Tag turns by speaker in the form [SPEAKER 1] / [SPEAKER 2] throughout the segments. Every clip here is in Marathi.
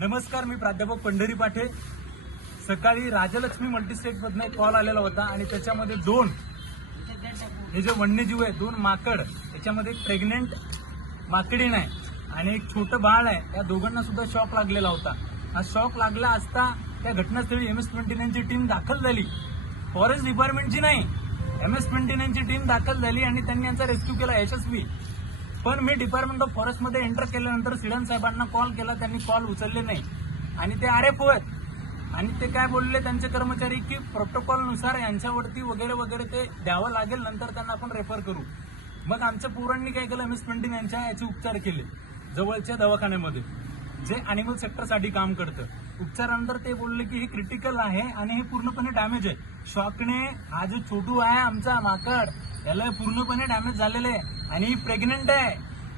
[SPEAKER 1] नमस्कार मी प्राध्यापक पंढरी पाठे. सकाळी राजलक्ष्मी मल्टीस्टेटमधनं एक कॉल आलेला होता आणि त्याच्यामध्ये दोन हे जे वन्यजीव आहे दोन माकड त्याच्यामध्ये एक प्रेग्नेंट माकडीण आहे आणि एक छोटं बाळ आहे. या दोघांना सुद्धा शॉक लागलेला होता. हा शॉक लागला असता त्या घटनास्थळी एम एस ट्वेंटी नाईनची टीम दाखल झाली. फॉरेस्ट डिपार्टमेंटची नाही एम एस ट्वेंटी नाईनची टीम दाखल झाली आणि त्यांनी यांचा रेस्क्यू केला यशस्वी. पण मी डिपार्टमेंट ऑफ फॉरेस्टमध्ये एंटर केल्यानंतर सिडन साहेबांना कॉल केला त्यांनी कॉल उचलले नाही. आणि ते आर एफ आहेत आणि ते काय बोलले त्यांचे कर्मचारी की प्रोटोकॉलनुसार यांच्यावरती वगैरे वगैरे ते द्यावं लागेल नंतर त्यांना आपण रेफर करू. मग आमच्या पोरांनी काय केलं मिस पंडित यांच्या याचे उपचार केले जवळच्या दवाखान्यामध्ये जे अॅनिमल सेक्टरसाठी काम करतं. उपचारानंतर ते बोलले की हे क्रिटिकल आहे आणि हे पूर्णपणे डॅमेज आहे. शॉकने हा जो छोटू आहे आमचा माकड याला पूर्णपणे डॅमेज झालेलं आहे. आणि ही प्रेग्नंट आहे.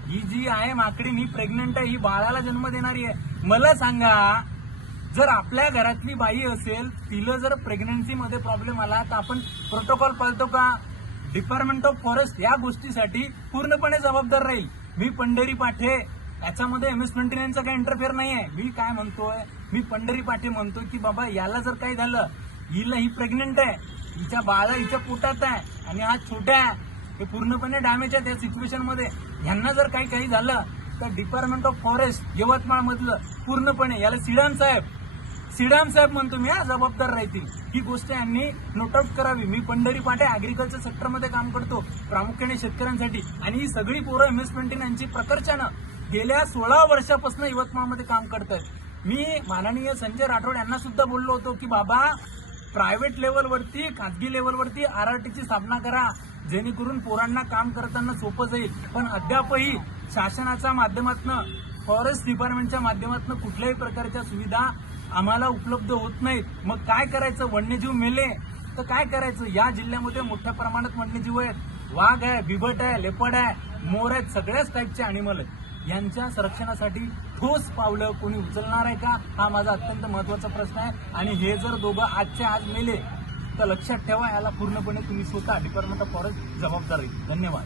[SPEAKER 1] ही जी आहे माकडी ही प्रेग्नंट आहे ही बाळाला जन्म देणारी आहे. मला सांगा जर आपल्या घरातली बाई असेल तिला जर प्रेग्नन्सीमध्ये प्रॉब्लेम आला तर आपण प्रोटोकॉल पाळतो का? डिपार्टमेंट ऑफ फॉरेस्ट या गोष्टीसाठी पूर्णपणे जबाबदार राहील. मी पंढरी पाठे. याच्यामध्ये एम एस ट्वेंटी नाईनचा काही इंटरफेअर नाही आहे मी काय म्हणतोय? मी पंढरी पाठे म्हणतोय की बाबा याला जर काही झालं हिला ही प्रेग्नेंट आहे. हिच्या बाळा हिच्या पोटात आहे आणि हा छोट्या आहे. हे पूर्णपणे डॅमेज आहे त्या सिच्युएशनमध्ये. ह्यांना जर काही काही झालं तर डिपार्टमेंट ऑफ फॉरेस्ट यवतमाळ मधलं पूर्णपणे याला सिडाम साहेब. सिडाम साहेब म्हणतो मी हा जबाबदार राहतील. ही गोष्ट यांनी नोट आउट करावी. मी पंढरी पाटे अॅग्रिकल्चर सेक्टरमध्ये काम करतो प्रामुख्याने शेतकऱ्यांसाठी. आणि ही सगळी पोरं एम एस ट्वेंटी प्रकर्षानं गेल्या सोळा वर्षापासून यवतमाळमध्ये काम करतात मी माननीय संजय राठोड यांना सुद्धा बोललो होतो की बाबा प्रायव्हेट लेवलवरती खाजगी लेवलवरती आर आर टीची स्थापना करा. जेणेकरून पोरांना काम करताना सोपं जाईल. पण अद्यापही शासनाच्या माध्यमातून फॉरेस्ट डिपार्टमेंटच्या माध्यमातून कुठल्याही प्रकारच्या सुविधा आम्हाला उपलब्ध होत नाहीत. मग काय करायचं? वन्यजीव मेले. तर काय करायचं? या जिल्ह्यामध्ये मोठ्या प्रमाणात वन्यजीव आहेत. वाघ आहे बिबट आहे लेपड आहे. मोर आहेत सगळ्याच टाईपचे अॅनिमल आहेत. यांच्या संरक्षणासाठी ठोस पावलं कोणी उचलणार आहे का? हा माझा अत्यंत महत्त्वाचा प्रश्न आहे. आणि हे जर दोघं आजच्या आज मेले तर लक्षात ठेवा याला पूर्णपणे तुम्ही स्वतः डिपार्टमेंट ऑफ फॉरेस्ट जबाबदारी धन्यवाद.